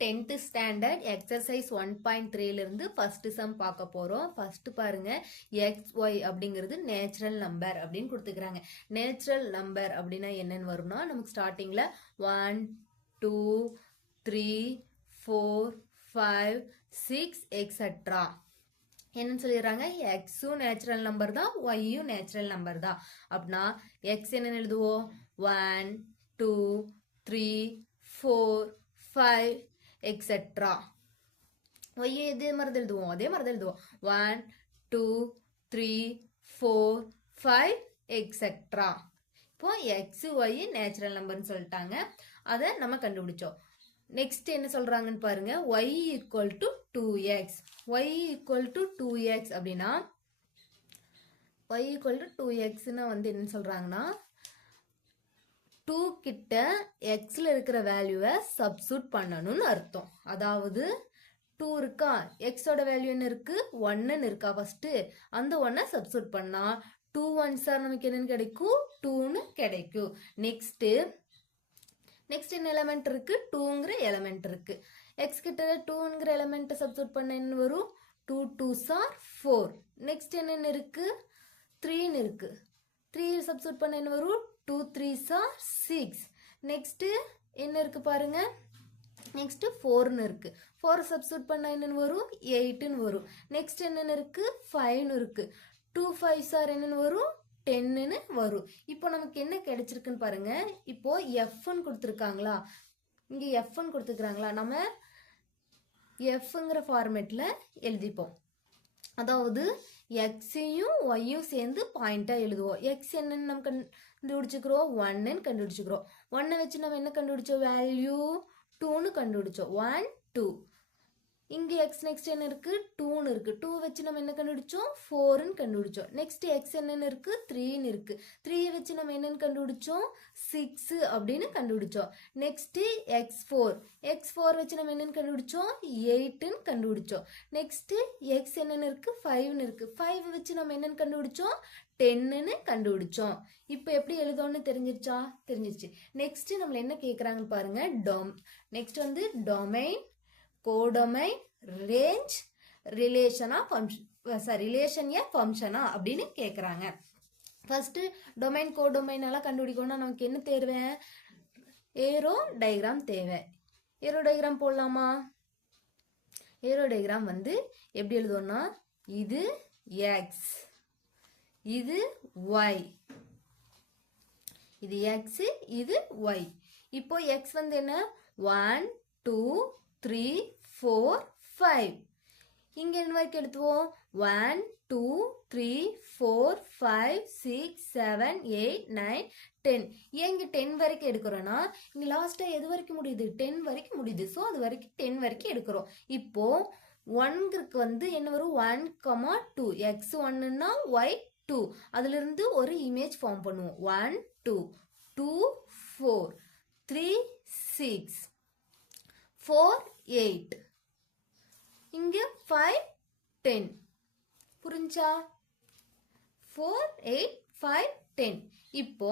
10th standard exercise 1.3 இருந்து first sum பார்க்க போறோம். ஃபர்ஸ்ட் பாருங்க, xy அப்படிங்கிறது நேச்சுரல் நம்பர் அப்படின்னு கொடுத்துக்கிறாங்க. நேச்சுரல் நம்பர் அப்படின்னா என்னன்னு வரும்னா, நமக்கு ஸ்டார்டிங்ல 1 2 3 4 5 6 எக்ஸெட்ரா என்னன்னு சொல்லிடுறாங்க. எக்ஸும் நேச்சுரல் நம்பர் தான், ஒய்யும் நேச்சுரல் நம்பர் தான். அப்படின்னா எக்ஸ் என்னன்னு எழுதுவோம், 1 2 3 4 5 எக்ஸெட்ரா. ஒய் இதே மாதிரி எழுதுவோம், அதே மாதிரி எழுதுவோம், 1 2 3 4 5 எக்ஸெட்ரா. இப்போ எக்ஸ் ஒய் நேச்சுரல் நம்பர்னு சொல்லிட்டாங்க, அதை நம்ம கண்டுபிடிச்சோம். நெக்ஸ்ட் என்ன சொல்றாங்கன்னு பாருங்க, y equal to 2x. y equal to 2x அப்படின்னா y ஈக்குவல் டு 2xன்னா வந்து என்ன சொல்றாங்கன்னா, 2 கிட்ட xல இருக்கிற வேல்யூவை சப்ஸ்டிட்யூட் பண்ணணும்னு அர்த்தம். அதாவது 2 இருக்கா, xோட வேல்யூ என்ன இருக்கு, 1ன்னு இருக்கா, ஃபர்ஸ்ட் அந்த 1 சப்ஸ்டிட்யூட் பண்ணா 2 1s நமக்கு என்னன்னு கிடைக்கும், 2ன்னு கிடைக்கும். நெக்ஸ்ட் என்ன எலிமெண்ட் இருக்கு, 2ங்கிற எலிமெண்ட் இருக்கு. எக்ஸ் கிட்ட 2ங்கிற எலிமெண்ட் சப்ஸ்டிட்யூட் பண்ண என்ன வரும், 2 2s are 4. நெக்ஸ்ட் என்ன இருக்கு, 3ன்னு இருக்கு. 3 சப்ஸ்டிட்யூட் பண்ண என்ன வரும், 2 3s are 6. நெக்ஸ்ட் என்ன இருக்கு பாருங்க, நெக்ஸ்ட் 4ன்னு இருக்கு. 4 சப்ஸ்டிட்யூட் பண்ண என்னன்னு வரும், 8ன்னு வரும். நெக்ஸ்ட் என்னன்னு இருக்கு, 5ன்னு இருக்கு. 2 5s are என்னன்னு வரும், 10ன்னு வரும். இப்போ நமக்கு என்ன கிடைச்சிருக்குன்னு பாருங்க. இப்போ எஃப்னு கொடுத்துருக்காங்களா, இங்க எஃப்னு கொடுத்துருக்காங்களா, நம்ம எஃப்ங்கிற ஃபார்மேட்ல எழுதிப்போம். அதாவது எக்ஸையும் ஒய்யும் சேர்ந்து பாயிண்டா எழுதுவோம். எக்ஸ் என்னன்னு நம்ம கண்டுபிடிச்சுக்கிறோம், 1ன்னு கண்டுபிடிச்சுக்கிறோம். 1 வச்சு நம்ம என்ன கண்டுபிடிச்சோம், வேல்யூ 2ன்னு கண்டுபிடிச்சோம், 1 2. இங்க எக்ஸ் நெக்ஸ்ட் என்ன இருக்கு, 2ன்னு இருக்கு. 2 வச்சு நம்ம என்ன கண்டுபிடிச்சோம், 4ன்னு கண்டுபிடிச்சோம். நெக்ஸ்ட் எக்ஸ் என்னன்னு இருக்கு, 3ன்னு இருக்கு. 3 வச்சு நம்ம என்னன்னு கண்டுபிடிச்சோம், 6 அப்படின்னு கண்டுபிடிச்சோம். நெக்ஸ்ட் x4 வச்சு நம்ம என்னன்னு கண்டுபிடிச்சோம், 8ன்னு கண்டுபிடிச்சோம். நெக்ஸ்ட் எக்ஸ் என்னன்னு இருக்கு, 5ன்னு இருக்கு. 5 வச்சு நம்ம என்னன்னு கண்டுபிடிச்சோம், 10ன்னு கண்டுபிடிச்சோம். இப்போ எப்படி எழுதணும்னு தெரிஞ்சிருச்சு. நெக்ஸ்ட் நம்மள என்ன கேக்குறாங்கன்னு பாருங்க, நெக்ஸ்ட் வந்து டொமைன், கோடொமைன், ரேஞ்ச், ரிலேஷனா ஃபங்க்ஷனா அப்படின்னு கேக்குறாங்க. ஃபர்ஸ்ட் டொமைன் கோடொமைன் எல்லாம் கண்டுபிடிக்கணும்னா நமக்கு என்ன தேவை, ஏரோ டயக்ராம் தேவை. ஏரோ டயக்ராம் போடலாமா? ஏரோ டயக்ராம் வந்து எப்படி எழுதுவோம்னா, இது x, இது y, இது x, இது y. இப்போ x வந்து என்ன, 1 2 3 4 5. இங்க என்ன வரைக்கும் எடுத்துவோம், 1 2 3 4 5 6 7 8 9 10. ஏன் இங்க 10 வரைக்கும் எடுக்கிறோம்னா, இங்க லாஸ்டா எது வரைக்கும் முடியுது, 10 வரைக்கும் முடியுது. ஸோ அது வரைக்கும் 10 வரைக்கும் எடுக்கிறோம். இப்போ 1க்கு வந்து என்ன வரும், 1 2. x 1ன்னா y 2. அதுல இருந்து ஒரு இமேஜ் ஃபார்ம் பண்ணுவோம். 1 2 2 4 3 6 4 8. இங்க 5 10. புரிஞ்சா? 4 8 5 10. இப்போ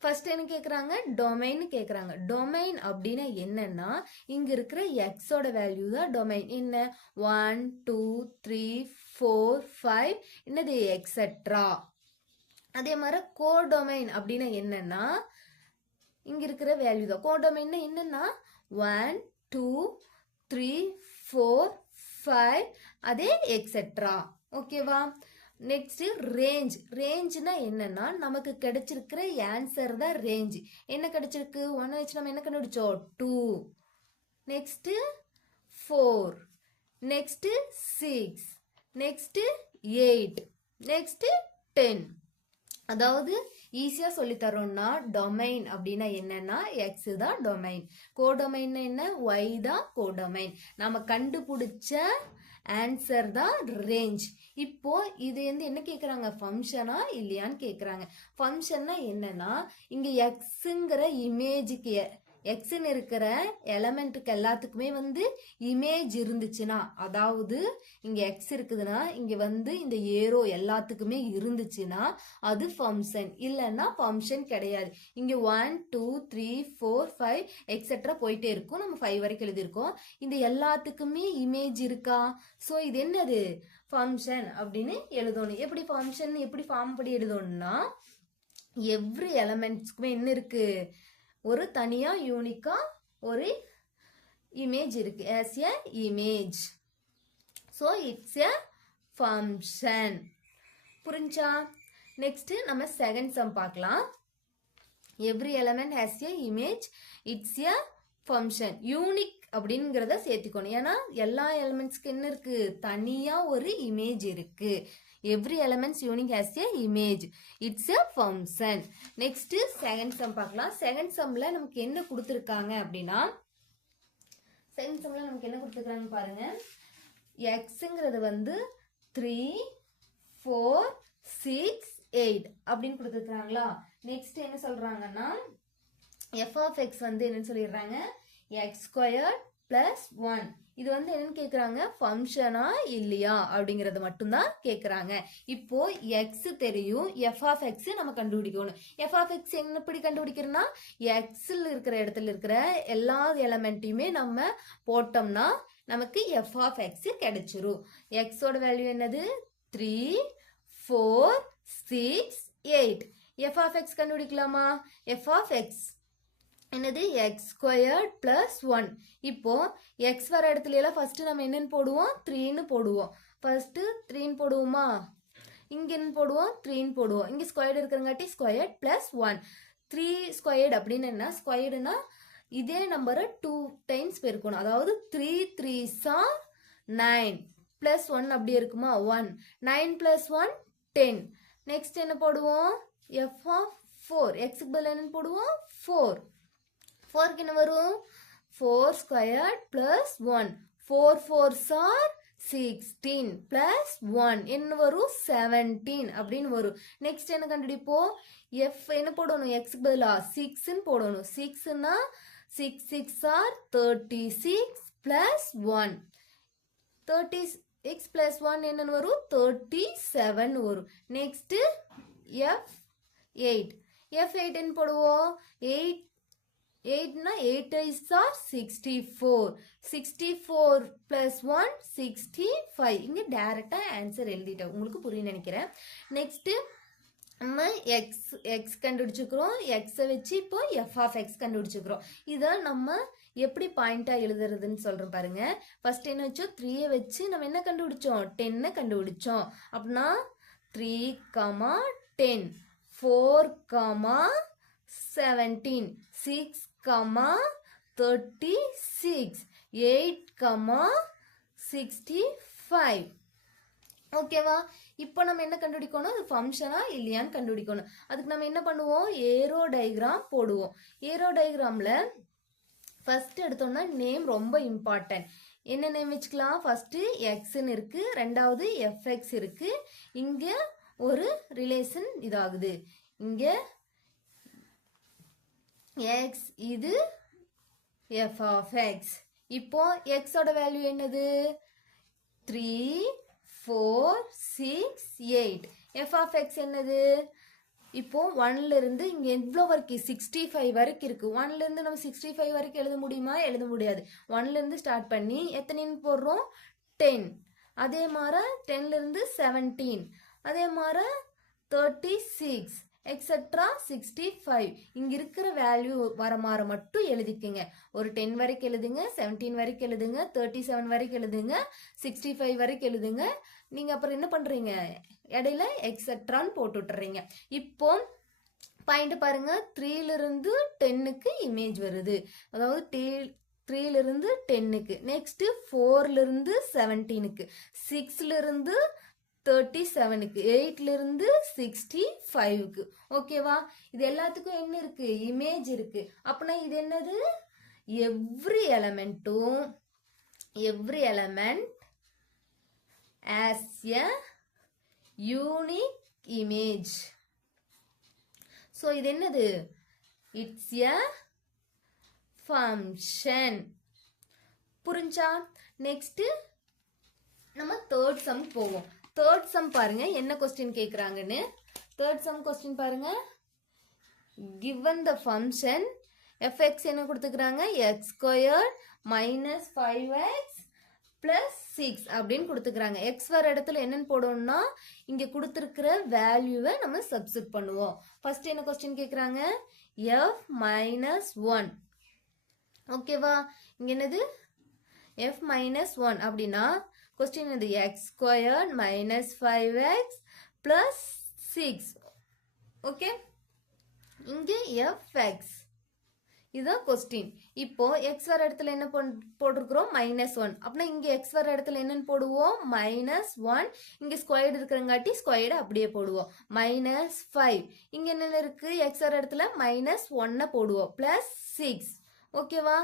ஃபர்ஸ்ட் என்ன கேக்குறாங்க, டொமைன் கேக்குறாங்க. டொமைன் அப்படின்னா என்னன்னா, இங்க இருக்கிற எக்ஸோட வேல்யூ தான் டொமைன். என்ன, 1 2 3 4 5 என்னது எக்ஸெட்ரா. அதே மாதிரி கோடொமைன் அப்படின்னா என்னன்னா, இங்க இருக்கிற வேல்யூ தான். கோடொமைன் என்னன்னா 1 2 3 4 5 அதே எக்ஸெட்ரா. ஓகேவா? நெக்ஸ்ட் ரேஞ்ச்னா என்னன்னா, நமக்கு கிடைச்சிருக்கிற ஆன்சர் தான் ரேஞ்ச். என்ன கிடைச்சிருக்கு, 1 வச்சு நம்ம என்ன கண்டுபிடிச்சோம், 2. Next 4, next 6, next 8, next 10. அதாவது ஈஸியா சொல்லி தரோம்னா, டொமைன் அப்படின்னா என்னன்னா எக்ஸ் தான் டொமைன், கோடொமைன் என்ன, ஒய் தான் கோடொமைன். நம்ம கண்டுபிடிச்ச ஆன்சர் தான் ரேஞ்ச். இப்போ இது வந்து என்ன கேக்குறாங்க, ஃபங்க்ஷனா இல்லையான்னு கேக்குறாங்க. ஃபங்க்ஷன்னா என்னன்னா, இங்க எக்ஸுங்கிற இமேஜுக்கு எக்ஸ்ன்னு இருக்கிற எலமெண்ட்டுக்கு எல்லாத்துக்குமே வந்து இமேஜ் இருந்துச்சுன்னா, அதாவது இங்க எக்ஸ் இருக்குதுன்னா இங்க வந்து இந்த ஏரோ எல்லாத்துக்குமே இருந்துச்சுன்னா அது ஃபங்க்ஷன், இல்லைன்னா ஃபங்க்ஷன் கிடையாது. இங்க 1 2 3 4 5 எக்ஸெட்ரா போயிட்டே இருக்கும். நம்ம 5 வரைக்கும் எழுதியிருக்கோம். இந்த எல்லாத்துக்குமே இமேஜ் இருக்கா? ஸோ இது என்னது ஃபங்க்ஷன் அப்படின்னு எழுதணும். எப்படி ஃபங்க்ஷன் எப்படி ஃபார்ம் படி எழுதணும்னா, எவ்ரி எலமெண்ட்ஸ்க்குமே என்ன இருக்கு, ஒரு தனியா யூனிக்கா ஒரு இமேஜ் இருக்கு, as a image. so it's a function. புரிஞ்சா? நெக்ஸ்ட் நம்ம செகண்ட் சம் பார்க்கலாம். Every element has a image, it's a function. Unique அப்படிங்கிறத சேர்த்துக்கணும். ஏன்னா எல்லா எலிமெண்ட்ஸ்க்கு என்ன இருக்கு, தனியா ஒரு இமேஜ் இருக்கு. every elements unique has a image, it's a function. next second sum பார்க்கலாம். second sumல நமக்கு என்ன கொடுத்திருக்காங்க அப்படின்னா, second sumல நமக்கு என்ன கொடுத்திருக்காங்க பாருங்க. xங்கிறது வந்து 3 4 6 8 அப்படின்னு கொடுத்திருக்காங்களா. நெக்ஸ்ட் என்ன சொல்றாங்கன்னா, f of x வந்து என்னன்னு சொல்லிடுறாங்க, x squared plus 1. இது வந்து என்னன்னு கேக்குறாங்க, ஃபங்க்ஷனா இல்லையா அப்படிங்கறது மட்டும்தான் கேக்குறாங்க. இப்போ x தெரியும், f of x நம்ம கண்டுபிடிக்கணும். f of x எப்படி கண்டுபிடிக்கிறோம்னா, x ல இருக்கிற இடத்துல இருக்கிற எல்லா எலிமெண்ட்டையுமே நம்ம போட்டோம்னா நமக்கு f of x கிடைச்சிரும். x ஓட வேல்யூ என்னது, 3 4 6 8. f of x கண்டுபிடிக்கலாமா? f of x என்னது, x squared plus 1. இப்போ x வர இடத்துல எல்லாம் ஃபர்ஸ்ட் நம்ம என்னன்னு போடுவோம், 3ன்னு போடுவோம். ஃபர்ஸ்ட் 3ன்னு போடுவோமா, இங்க என்ன போடுவோம், 3ன்னு போடுவோம். இங்க ஸ்கொயர்ட் இருக்கிறங்காட்டி ஸ்கொயர்ட் plus 1. 3 ஸ்கொயர்ட் அப்படின்னு என்ன, ஸ்கொயர்டுனா இதே நம்பரை 2 டைம்ஸ் பெருக்கணும். அதாவது 3 3s are 9 plus 1 அப்படியே இருக்குமா, 1. 9 plus 1 10. நெக்ஸ்ட் என்ன போடுவோம், f of 4. x பதிலா என்ன போடுவோம், 4. 4 என்ன வரும், 4 squared plus 1. 4 4s are 16 plus 1 என்ன வரும், 17 அப்படின்னு வரும். நெக்ஸ்ட் என்ன கண்டுபிடிப்போம், f என்ன போடணும், x பதிலா 6ன்னு போடணும். 6னா 6 6 are 36 plus 1. 36 plus 1 என்ன வரும், 37 வரும். Next f8. f8 என்ன போடுவோம், 8 8னா 8 is are 64. 64 plus 1 65. இங்க டைரக்டா ஆன்சர் எழுதிட்டோம். உங்களுக்கு புரியும் நினைக்கிறேன். நெக்ஸ்ட் நம்ம x கண்டுபிடிச்சுக்கிறோம். x வச்சு இப்போ f of x கண்டுபிடிச்சுக்கிறோம். இதை நம்ம எப்படி பாயிண்டா எழுதுறதுன்னு சொல்றோம் பாருங்க. ஃபர்ஸ்ட் என்ன வச்சோம், 3 வச்சு நம்ம என்ன கண்டுபிடிச்சோம், 10 கண்டுபிடிச்சோம். அப்படின்னா 3, 10, 4, 17, 6, 36, 8, 65. ஓகேவா? இப்போ நம்ம என்ன கண்டுபிடிக்கணும், அது ஃபங்க்ஷனா இல்லையான்னு கண்டுபிடிக்கணும். அதுக்கு நம்ம என்ன பண்ணுவோம், ஏரோ டயக்ராம் போடுவோம். ஏரோ டயக்ராம்ல ஃபர்ஸ்ட் எடுத்தோம்னா நேம் ரொம்ப இம்பார்ட்டன்ட். என்ன நேம் வச்சுக்கலாம், ஃபர்ஸ்ட் எக்ஸ்ன்னு இருக்கு, ரெண்டாவது எஃப்எக்ஸ் இருக்கு. இங்க ஒரு ரிலேஷன் இதாகுது, இங்க x, இது f of x. இப்போ x ஓட வேல்யூ என்னது, 3 4 6 8. f of x என்னது, இப்போ 1ல இருந்து இங்க எவ்வளவு வரைக்கும், 65 வரைக்கும் இருக்கு. 1ல இருந்து நம்ம 65 வரைக்கும் எழுத முடியுமா, எழுத முடியாது. 1ல இருந்து ஸ்டார்ட் பண்ணி எத்தனைன்னு போடுறோம், 10. அதே மாதிரி 10ல இருந்து 17, அதே மாதிரி 36 எக்ஸெட்ரா 65. இங்க இருக்கிற வேல்யூ வர மாதிரி மட்டும் எழுதிக்கங்க. ஒரு 10 வரைக்கும் எழுதுங்க, 17 வரைக்கும் எழுதுங்க, 37 வரைக்கும் எழுதுங்க, 65 வரைக்கும் எழுதுங்க. நீங்க அப்புறம் என்ன பண்றீங்க, இடையில எக்ஸெட்ரான்னு போட்டு விட்டுறீங்க. இப்போ பாயிண்ட் பாருங்க, 3ல இருந்து 10க்கு இமேஜ் வருது, அதாவது 3ல இருந்து 10க்கு. நெக்ஸ்ட் 4ல இருந்து 17க்கு, 6ல இருந்து 37க்கு, 8ல இருந்து 65க்கு. ஓகேவா? இது எல்லாத்துக்கும் என்ன இருக்கு, இமேஜ் இருக்கு. அப்படின்னா இது என்னது, every element as a unique image. so இது என்னது, it's a ஃபங்க்ஷன். புரிஞ்சா? நெக்ஸ்ட் நம்ம தேர்ட் சம் போவோம். தேர்ட் சம் பாருங்க என்ன கொஸ்டின் கேக்குறாங்கன்னு. தேர்ட் சம் கொஸ்டின் பாருங்க. given the function fx என்ன கொடுத்துக்கிறாங்க, x squared minus 5x plus 6 அப்படின்னு கொடுத்துக்கிறாங்க. x வர இடத்துல என்னன்னு போடணும்னா இங்க கொடுத்துருக்கிற வேல்யூவை நம்ம சப்ஸ்டிட் பண்ணுவோம். ஃபர்ஸ்ட் என்ன கொஸ்டின் கேக்குறாங்க, f minus 1. ஓகேவா? இங்க என்னது f minus 1 அப்படின்னா கொஸ்டின் இது x squared minus 5x plus 6. Okay, இங்க fx இதுதான் கொஸ்டின். இப்போ x வர இடத்துல என்ன போட்டிருக்கிறோம், -1. அப்படின்னா இங்க x வர இடத்துல என்னன்னு போடுவோம், -1. இங்க ஸ்கொயர்டு இருக்கிறங்காட்டி ஸ்கொயர்டு அப்படியே போடுவோம். -5 இங்க என்ன இருக்கு, x வர இடத்துல -1 போடுவோம். +6. ஓகேவா?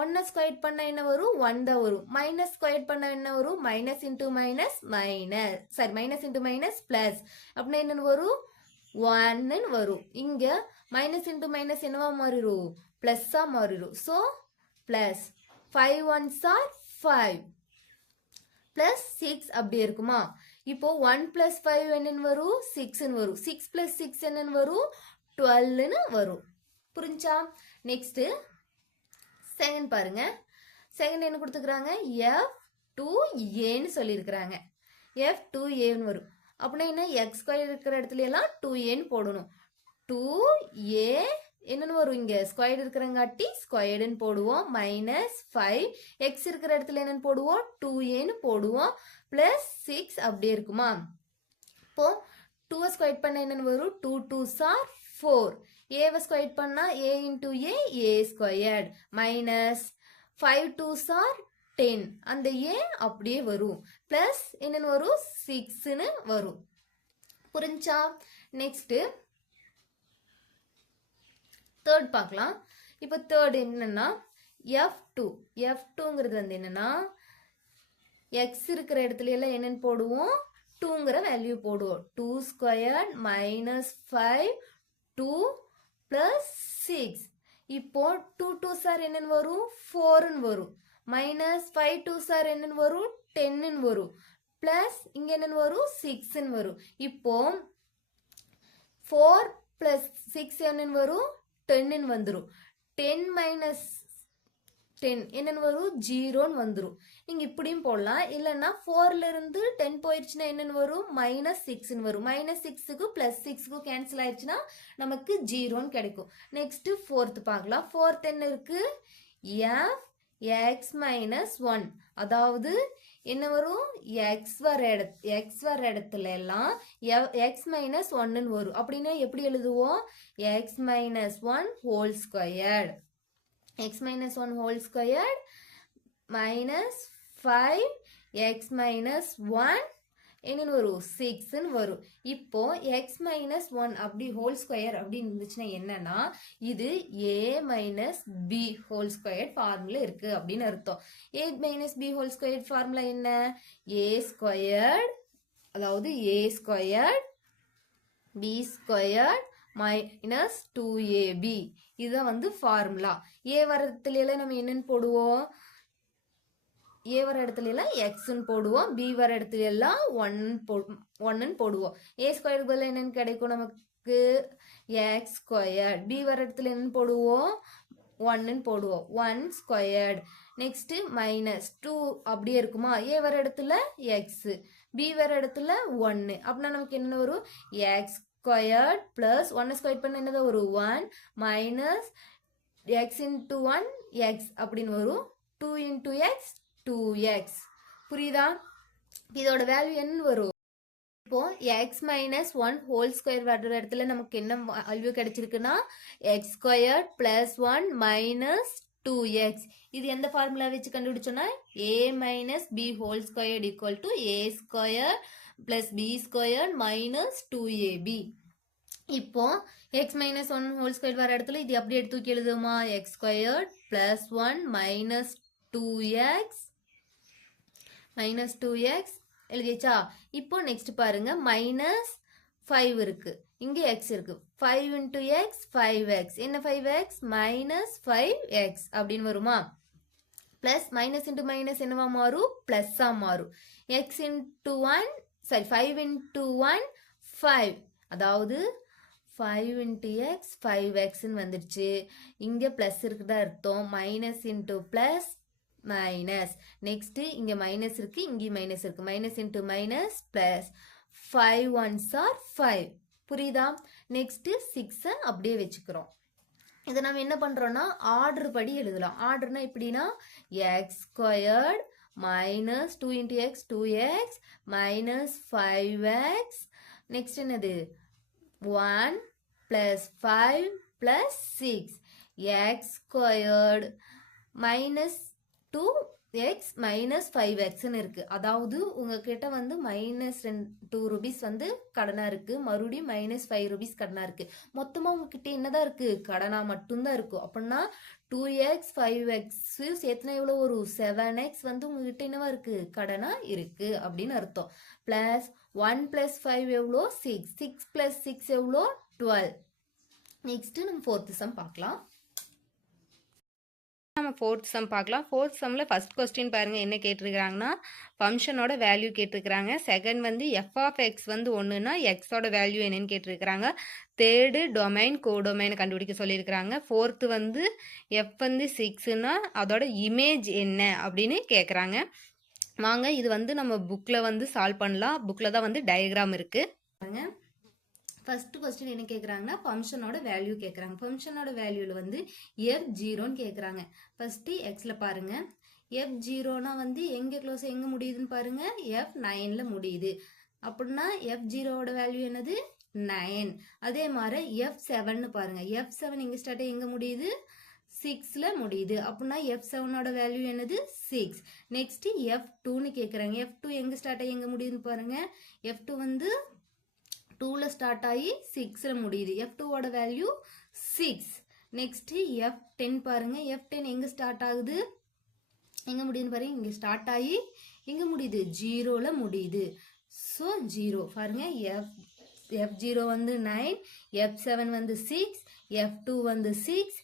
1 ஸ்கொயர் பண்ண என்ன வரும், 1 தான் வரும். மைனஸ் ஸ்கொயர் பண்ண என்ன வரும், minus into minus minus, sorry minus into minus plus. அப்படின்னா என்னன்னு வரும், 1 வரும். இங்க மைனஸ் இன்டூ மைனஸ் என்னவா மாறிடும், பிளஸ்ஸா மாறிடும். So plus 5 1s are 5 plus 6 அப்படி இருக்குமா. இப்போ 1 பிளஸ் 5 என்னன்னு வரும், 6 வரும். 6 பிளஸ் 6 என்னன்னு வரும், 12 வரும். புரிஞ்சா? நெக்ஸ்ட் செகண்ட் பாருங்க. செகண்ட் என்ன கொடுத்துக்கிறாங்க, f2aன்னு சொல்லியிருக்கிறாங்க. f2aன்னு வரும். அப்படின்னா என்ன, எக்ஸ் ஸ்கொயர் இருக்கிற இடத்துல எல்லாம் 2aன்னு போடணும். 2a என்னன்னு வரும், இங்க ஸ்கொயர் இருக்கிறங்காட்டி ஸ்கொயர்டுன்னு போடுவோம். -5 எக்ஸ் இருக்கிற இடத்துல என்னன்னு போடுவோம், 2aன்னு போடுவோம். +6 அப்படியே இருக்குமா. இப்போ 2 ஸ்கொயர் பண்ண என்னன்னு வரும், 2 2s are 4. ஏவை ஸ்கொயர் பண்ணா a into a squared minus 5 2s are 10. அந்த a அப்படியே வரும். பிளஸ் என்னன்னு வரும், 6ன்னு வரும். புரிஞ்சா? நெக்ஸ்ட் தேர்ட் பார்க்கலாம். இப்போ தேர்ட் என்னன்னா f2ங்கிறது வந்து என்னன்னா x இருக்கிற இடத்துல எல்லாம் என்னன்னு போடுவோம், 2ங்கிற வேல்யூ போடுவோம். 2 ஸ்கொயர்ட் மைனஸ் 5 2 பிளஸ் 6. இப்போ 2 2s are என்னன்னு வரும், 4ன்னு வரும். மைனஸ் 5 2s are என்னன்னு வரும், 10ன்னு வரும். பிளஸ் இங்க என்னன்னு வரும், 6ன்னு வரும். இப்போ 4 பிளஸ் 6 என்னன்னு வரும், 10ன்னு வந்துடும். 10 மைனஸ் 10 என்னன்னு வரும், 0ன்னு வந்துடும். நீங்க இப்படியும் போடலாம். இல்லைன்னா 4ல இருந்து 10 போயிடுச்சுன்னா என்னன்னு வரும், -6ன்னு வரும். -6க்கு +6க்கு கேன்சல் ஆயிடுச்சுன்னா நமக்கு 0ன்னு கிடைக்கும். நெக்ஸ்ட் ஃபோர்த் பார்க்கலாம். ஃபோர்த் என்ன இருக்கு, x -1. அதாவது என்ன வரும், x வர இடத்துல எல்லாம் x -1ன்னு வரும். அப்படின்னா எப்படி எழுதுவோம், x -1 whole squared. x -1 whole squared minus 5x -1 என்னன்னு வரும், 6ன்னு வரும். இப்போ x -1 அப்படி ஹோல் ஸ்கொயர் அப்படி இருந்துச்சுன்னா என்னன்னா இது a - b whole square formula இருக்கு அப்படின்னு அர்த்தம். a - b whole square formula என்ன, a ஸ்கொயர்ட், அதாவது a squared b squared minus 2ab. இதுதான் வந்து ஃபார்முலா. ஏ வர இடத்துல எல்லாம் நம்ம என்னன்னு போடுவோம், ஏ வர இடத்துல எல்லாம் எக்ஸ்ன்னு போடுவோம். பி வர இடத்துல எல்லாம் ஒன்னு போடுவோம். ஏ ஸ்கொயருக்கு பதிலாக என்னன்னு கிடைக்கும் நமக்கு, எக்ஸ் ஸ்கொயர்ட். பி வர இடத்துல என்னன்னு போடுவோம், 1ன்னு போடுவோம். 1 ஸ்கொயர்ட். நெக்ஸ்ட் -2 அப்படியே இருக்குமா. ஏ வர இடத்துல எக்ஸ், பி வர இடத்துல 1. அப்படின்னா நமக்கு என்ன வரும், எக்ஸ் ஸ்கொயர்ட் பிளஸ் 1 ஸ்கொயர் பண்ண என்னதான் வரும், 1 மைனஸ் எக்ஸ் இன்டூ 1 எக்ஸ் அப்படின்னு வரும். 2 இன்டூ எக்ஸ் 2x. புரியுதா? இதோட வேல்யூ என்ன வரும், இப்போ x -1 ஹோல் ஸ்கொயர் வர இடத்துல நமக்கு என்ன வேல்யூ கிடைச்சிருக்குன்னா x square plus 1 minus 2x. இது எந்த ஃபார்முலா வச்சு கண்டுபிடிச்சோம்னா a - b whole square equal to a square plus b square minus 2ab. இப்போ x -1 ஹோல் ஸ்கொயர் வர இடத்துல இது அப்படியே எடுத்து தூக்கி எழுதுமா, x square plus 1 minus 2x எழுதியாச்சா. இப்போ நெக்ஸ்ட் பாருங்க, -5 5 இருக்கு, இங்க x இருக்கு. 5 into x 5x. என்ன 5x? minus 5x அப்படின்னு வருமா? plus minus into minus என்னவா மாறும்? plus ஆ மாறும். x into 1 sorry 5 into 1 5. அதாவது 5 into x 5x ன்னு வந்துருச்சு. இங்க plus இருக்குதா அர்த்தம். minus into plus minus. next இங்க minus இருக்கு, இங்க minus இருக்கு. minus into minus plus 5 ones are 5. புரியுதா? next 6 அப்படியே வச்சுக்கிறோம். இதை நம்ம என்ன பண்றோம்னா ஆர்டர் படி எழுதலாம். ஆர்டர்னா எப்படின்னா x squared minus 2 into x 2x minus 5x. next என்னது 1 plus 5 plus 6. x squared minus 2x minus 5x ன்னு இருக்கு. அதாவது உங்ககிட்ட வந்து மைனஸ் 2 rupees வந்து கடனா இருக்கு, மறுபடியும் மைனஸ் 5 rupees கடனா இருக்கு. மொத்தமா உங்ககிட்ட என்னதான் இருக்கு? கடனா மட்டும்தான் இருக்கும். அப்படின்னா 2x 5x சேர்த்துனா எவ்வளவு வரும்? 7x வந்து உங்ககிட்ட என்னவா இருக்கு? கடனா இருக்கு அப்படின்னு அர்த்தம். பிளஸ் 1 plus 5 எவ்வளோ? 6. 6 plus 6 எவ்வளோ? 12. நெக்ஸ்ட் நம்ம ஃபோர்த் சம் பார்க்கலாம். நம்ம ஃபோர்த் சம் பார்க்கலாம். ஃபோர்த் சம்மில் ஃபர்ஸ்ட் கொஸ்டின் பாருங்கள் என்ன கேட்டிருக்கிறாங்கன்னா ஃபங்க்ஷனோட வேல்யூ கேட்டிருக்கிறாங்க. செகண்ட் வந்து எஃப் ஆஃப் எக்ஸ் வந்து ஒன்றுனா எக்ஸோட வேல்யூ என்னன்னு கேட்டிருக்கிறாங்க. தேர்டு டொமைன் கோடொமைன் கண்டுபிடிக்க சொல்லியிருக்கிறாங்க. ஃபோர்த்து வந்து எஃப் வந்து 6னா அதோட இமேஜ் என்ன அப்படின்னு கேட்குறாங்க. வாங்க இது வந்து நம்ம புக்கில் வந்து சால்வ் பண்ணலாம். புக்கில் தான் வந்து டயக்ராம் இருக்குது. ஃபர்ஸ்ட் கொஸ்டின் என்ன கேட்குறாங்கன்னா ஃபங்க்ஷனோட வேல்யூ கேட்குறாங்க. ஃபங்க்ஷனோட வேல்யூவில் வந்து எஃப் ஜீரோன்னு கேட்குறாங்க. ஃபர்ஸ்ட் எக்ஸில் பாருங்க. எஃப் ஜீரோனா வந்து எங்கே க்ளோஸ் எங்கே முடியுதுன்னு பாருங்க. எஃப் 9ல் முடியுது. அப்படின்னா எஃப் ஜீரோவோட வேல்யூ என்னது? 9. அதே மாதிரி எஃப் 7ன்னு பாருங்க. எஃப் 7 எங்கே ஸ்டார்ட் எங்கே முடியுது? 6ல் முடியுது. அப்படின்னா எஃப் 7ஓட வேல்யூ என்னது? 6. நெக்ஸ்ட் எஃப் 2ன்னு கேட்குறாங்க. எஃப் 2 எங்கே ஸ்டார்ட் ஆகி எங்கே முடியுதுன்னு பாருங்க. எஃப் 2 வந்து 2ல ஸ்டார்ட் ஆகி 6ல முடியுது. F2ஓட வேல்யூ 6. நெக்ஸ்ட் F10 பாருங்க. F10 எங்க ஸ்டார்ட் ஆகுது? எங்க முடியுதுன்னு பாருங்க. இங்க ஸ்டார்ட் ஆகி எங்க முடியுது? 0ல முடியுது. ஸோ 0 பாருங்க. F0 வந்து 9, F7 வந்து 6, F2 வந்து 6,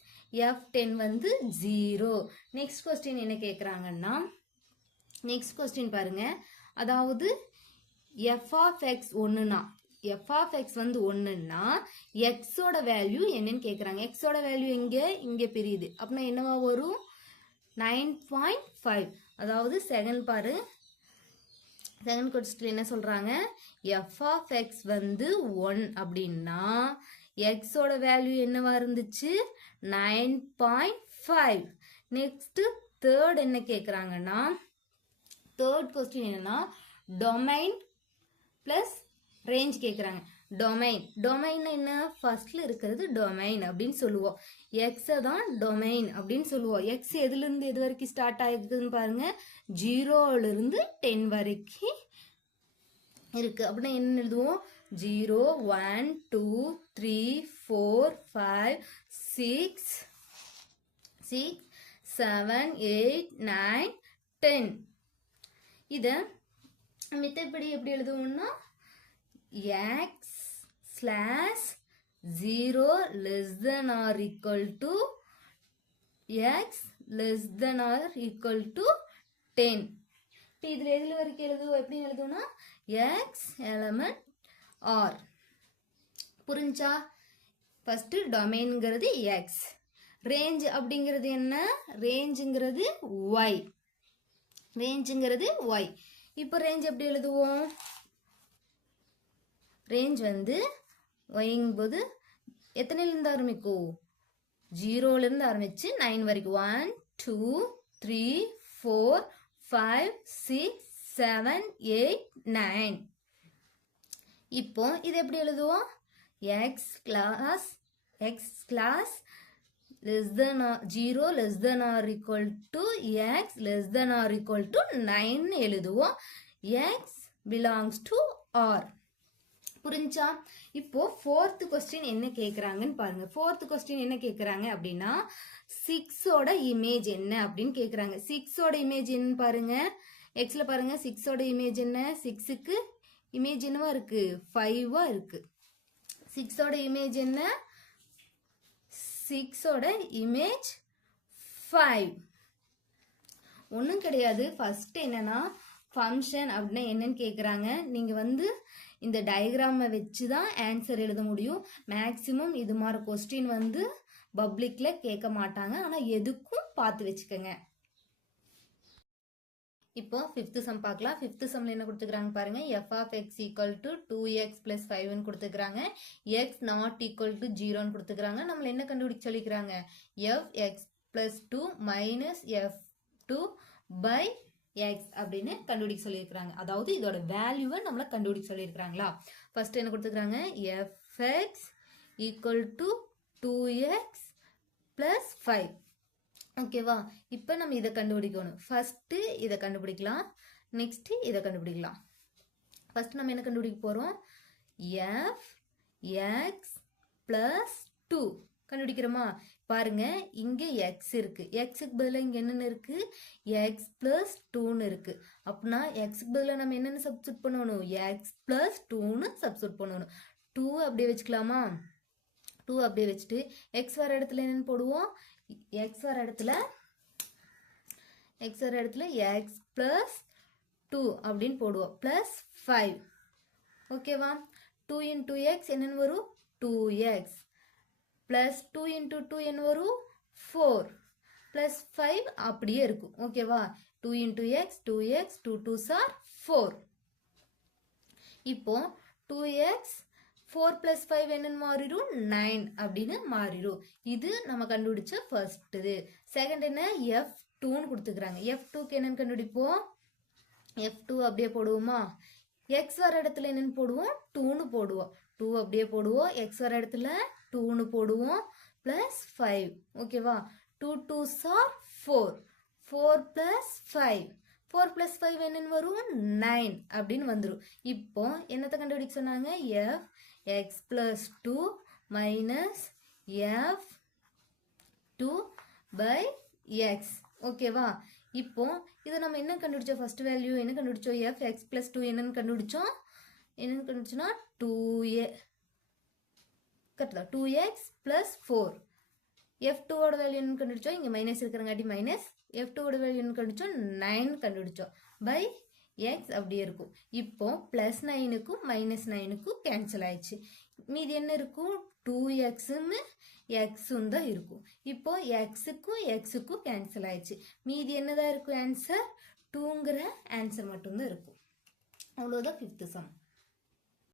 F10 வந்து 0. நெக்ஸ்ட் கொஸ்டின் என்ன கேட்குறாங்கன்னா நெக்ஸ்ட் கொஸ்டின் பாருங்க. அதாவது f of x ஒன்றுனா f of x வந்து ஒன்றுன்னா எக்ஸோட வேல்யூ என்னன்னு கேட்குறாங்க. எக்ஸோட வேல்யூ இங்கே பிரியுது. அப்படின்னா என்னவா வரும்? 9.5. அதாவது செகண்ட் பாரு. செகண்ட் கொஸ்டின் என்ன சொல்கிறாங்க? f of x வந்து 1 அப்படின்னா எக்ஸோட வேல்யூ என்னவா இருந்துச்சு? 9.5. நெக்ஸ்ட் தேர்ட் என்ன கேட்குறாங்கன்னா தேர்ட் கொஸ்டின் என்னன்னா டொமைன் பிளஸ் ரேஞ்ச் கேட்குறாங்க. டொமைன் என்ன? ஃபர்ஸ்ட்ல இருக்கிறது டொமைன் அப்படின்னு சொல்லுவோம். எக்ஸை தான் டொமைன் அப்படின்னு சொல்லுவோம். எக்ஸ் எதுலேருந்து எது வரைக்கும் ஸ்டார்ட் ஆகிருக்குதுன்னு பாருங்க. 0லேருந்து 10 வரைக்கும் இருக்கு. அப்படின்னா என்ன எழுதுவோம்? 0 1 2 3 4 5 6 7 8 9 10. இதை மித்தபடி எப்படி எழுதுவோம்னா x slash 0 less than or equal to x less than or equal to 10. இப்போ இதில் எதில் வரைக்கும் எழுதுவோம்? எப்படி எழுதுவோம்னா x element r. புரிஞ்சா? ஃபர்ஸ்ட் டொமைன்ங்கிறது x, ரேஞ்ச் அப்படிங்கிறது என்ன? ரேஞ்சுங்கிறது y. ரேஞ்சுங்கிறது y. இப்போ ரேஞ்ச் எப்படி எழுதுவோம்? ரேஞ்ச் வந்து ஒய்ங்கும்போது எத்தனைலேருந்து ஆரம்பிக்கும்? 0லேருந்து ஆரம்பிச்சு 9 வரைக்கும். 1 2 3 4 5 6 7 8 9. இப்போ இது எப்படி எழுதுவோம்? X class less than or 0 less than or equal to x less than or equal to 9 எழுதுவோம். x belongs to r. புரிஞ்சா? இப்போ ஃபோர்த் கொஸ்டின் என்ன கேட்குறாங்கன்னு பாருங்க. ஃபோர்த் கொஸ்டின் என்ன கேட்குறாங்க அப்படின்னா 6ஓட இமேஜ் என்ன அப்படின்னு கேட்குறாங்க. 6ஓட இமேஜ் என்னன்னு பாருங்க. எக்ஸில் பாருங்க 6ஓட இமேஜ் என்ன? 6க்கு இமேஜ் என்னவா இருக்கு? 5வா இருக்கு. 6ஓட இமேஜ் என்ன? 6ஓட இமேஜ் 5. ஒன்றும் கிடையாது. ஃபர்ஸ்ட் என்னன்னா ஃபங்க்ஷன் அப்படின்னா என்னன்னு கேட்குறாங்க. நீங்கள் இந்த டயக்ராமை வச்சு தான் ஆன்சர் எழுத முடியும். மேக்ஸிமம் இது மாதிரி கொஸ்டின் பப்ளிக்கில் கேட்க மாட்டாங்க. ஆனால் எதுக்கும் பார்த்து வச்சுக்கோங்க. இப்போ 5th சம் பார்க்கலாம். 5th சம்ல என்ன கொடுத்துக்கிறாங்க பாருங்க. f of x equal to 2x plus 5 கொடுத்துக்கிறாங்க. x not equal to 0 கொடுத்துக்கிறாங்க. நம்மள என்ன கண்டுபிடிக்க சொல்லிக்கிறாங்க? fx plus 2 minus f2 by x அப்படின்னு கண்டுபிடிக்க சொல்லியிருக்கிறாங்க. அதாவது இதோட வேல்யூவை நம்மள கண்டுபிடிக்க சொல்லியிருக்கிறாங்களா? ஃபர்ஸ்ட் என்ன கொடுத்துக்கிறாங்க? fx equal to 2x plus 5. ஓகேவா? இப்போ நம்ம இதை கண்டுபிடிக்கணும். ஃபர்ஸ்ட் இதை கண்டுபிடிக்கலாம். நெக்ஸ்ட் இதை கண்டுபிடிக்கலாம். ஃபர்ஸ்ட் நம்ம என்ன கண்டுபிடிக்க போறோம்? f x plus 2 கண்டுபிடிக்கிறோமா? பாருங்க, இங்க x இருக்கு. xக்கு பதிலா இங்க என்னன்னு இருக்கு? x plus 2ன்னு இருக்கு. அப்படின்னா xக்கு பதிலா நம்ம என்னன்னு சப்ஸ்டிட் பண்ணணும்? x plus 2ன்னு சப்ஸ்டிட் பண்ணணும். 2 அப்படியே வச்சுக்கலாமா? 2 அப்படியே வச்சுட்டு x வர இடத்துல என்னன்னு போடுவோம்? x வர இடத்துல x plus 2 அப்படின்னு போடுவோம். plus 5. ஓகேவா? 2 into x என்னன்னு வரும்? 2x. plus 2 into 2 என்ன வரும்? 4. plus 5 அப்படியே இருக்கும். ஓகேவா? 2 into x 2x 2 2s are 4. இப்போ 2x 4 plus 5 என்னன்னு மாறிடும்? 9 அப்படின்னு மாறிடும். இது நம்ம கண்டுபிடிச்ச ஃபர்ஸ்ட். செகண்ட் என்ன? f2ன்னு கொடுத்துக்கிறாங்க. f2க்கு என்னன்னு கண்டுபிடிப்போம்? f2 அப்படியே போடுவோமா? x வர இடத்துல என்னன்னு போடுவோம்? 2ன்னு போடுவோம். 2 அப்படியே போடுவோம். x வர இடத்துல 2ன்னு போடுவோம். plus 5. ஓகேவா? 2 2s are 4. 4 plus 5. 4 plus 5 என்னன்னு வரும்? 9 அப்படின்னு வந்துடும். இப்போ என்னத்தை கண்டுபிடிக்க சொன்னாங்க? f x plus 2 minus f2 by x. ஓகேவா? இப்போ இதை நம்ம என்ன கண்டுபிடிச்சோம்? ஃபர்ஸ்ட் வேல்யூ என்ன கண்டுபிடிச்சோம்? f x plus 2 என்னன்னு கண்டுபிடிச்சோம்? என்னன்னு கண்டுபிடிச்சோம்னா 2x plus 4. f2 ஓட வேல்யூ என்னன்னு கண்டுபிடிச்சோம்? இங்க மைனஸ் இருக்கிறங்காட்டி மைனஸ். f2 ஓட வேல்யூ என்னன்னு கண்டுபிடிச்சோம்? 9 கண்டுபிடிச்சோம். பை x அப்படியே இருக்கும். இப்போ பிளஸ் 9க்கும் மைனஸ் 9க்கும் கேன்சல் ஆயிடுச்சு. மீதி என்ன இருக்கும்? 2xன்னு xம் தான் இருக்கும். இப்போ xக்கும் xக்கும் கேன்சல் ஆயிடுச்சு. மீதி என்னதான் இருக்கும்? ஆன்சர் 2ங்கிற ஆன்சர் மட்டும்தான் இருக்கும். அவ்வளோதான் 5th சம்.